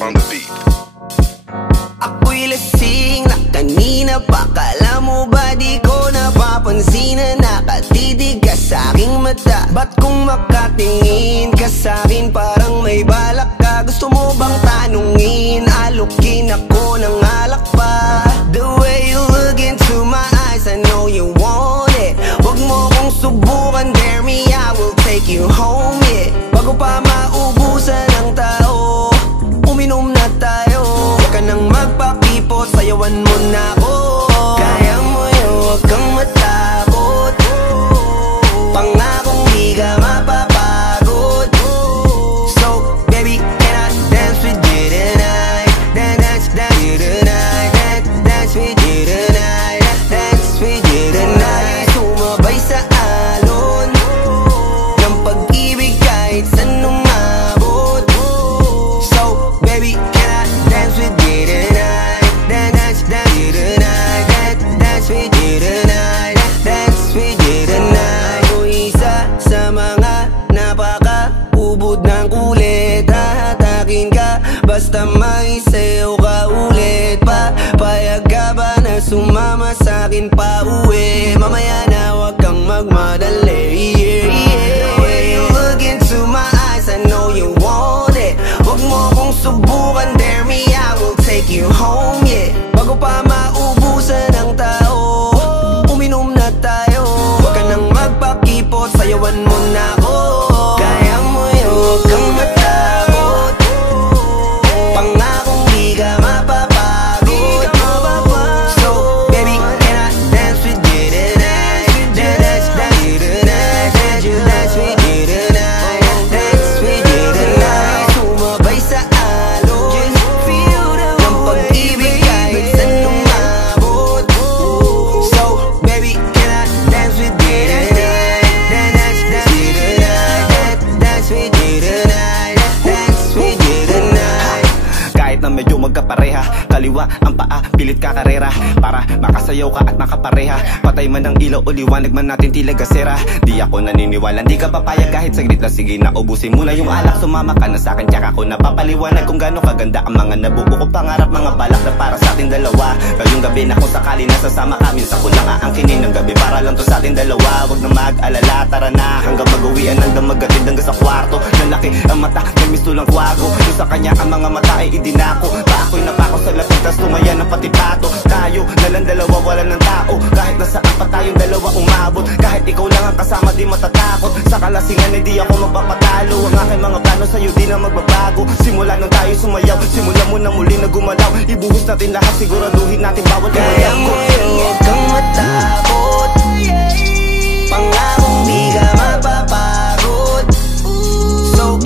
on the beat. Ako'y lasing na kanina pa. Kala mo ba di ko napapansin na nakatitig ka sa'king mata? Ba't kung makatingin ka sa'kin parang may balak ka? Gusto mo bang tanungin? Alukin ako ng alak pa. The way you look into my eyes, I know you want it. Huwag mo kong subukan, dare me, I will take you home, yeah. Bago pa maubusan ng tao, uminom na tayo. Huwag ka nang magpakipot, sayawan mo na ako. Kaya mo yun, huwag kang matakot. Pangakong di ka mapapagod. So, baby, can I dance with you tonight? Dance with you tonight. Dance with you tonight. Dance with you tonight. Sumabay sa alon ng pag-ibig kahit saan umabot. So, baby, can I dance with you tonight? Dance with you tonight. Dance with you tonight. Dance with you tonight. O isa sa mga napaka-ubod ng kulit. Hahatakin ka basta may sayo ka ulit pa. Payag ka ba na sumama sa'kin pa uwi? Mamaya na huwag kang magmadali, yeah, yeah. The way you look into my eyes, I know you want it. Huwag mo kong subukan, dare me, I will take you home, yeah. Bago pa maubusan ng tao, uminom na tayo. Huwag ka nang magpakipot, sayawan mo na ako. Kaya mo yun, huwag kang matakot. Pangakong di ka mapapagod. So, baby, can I dance with you tonight? Dance with you tonight. Dance with you tonight. Dance with you tonight. Sumabay sa alon ng pag-ibig kahit saan umabot. So, baby, can I dance with you tonight? Dance with you tonight. Dance with you tonight. Dance with you tonight. Kahit na medyo magkapareha, kaliwa ang paa, pilit ka karera para makasayaw ka at makapareha. Patay man ang ilaw o liwanag man natin tila gasera. Di ako naniniwala, di ka papayag kahit saglit na. Sige na, ubusin mo na yung alak. Sumama ka na sa'kin, tsaka ako napapaliwanag kung gaano kaganda ang mga nabuo ko pangarap. Mga balak na para sa ating dalawa. Ngayong gabi na kung sakali nasasama kami, sa kuna nga ang kinin ng gabi para lang to sa ating dalawa. Huwag na mag-alala, tara na hanggang mag-uwian, hanggang magatid hanggang sa kwarto. Lalaki ang mata, may mistulang kwago. Yung sa kanya ang mga mata ay idinako. Ako'y napako sa lapit, tas tumaya ng pati pato. Tayo nalang dalawa, wala ng tao. Kahit nasaan pa tayong dalawa umabot. Kahit ikaw lang ang kasama, di matatakot. Sa kalasingan ay di ako magpapatalo. Ang aking mga plano sa'yo di na magbabago. Simula nung tayo sumayaw, simula mo na muli na gumalaw. Ibuhos natin lahat, siguraduhin natin bawat Kaya mo yun, huwag kang matakot. Pangakong di ka mapapagod. So,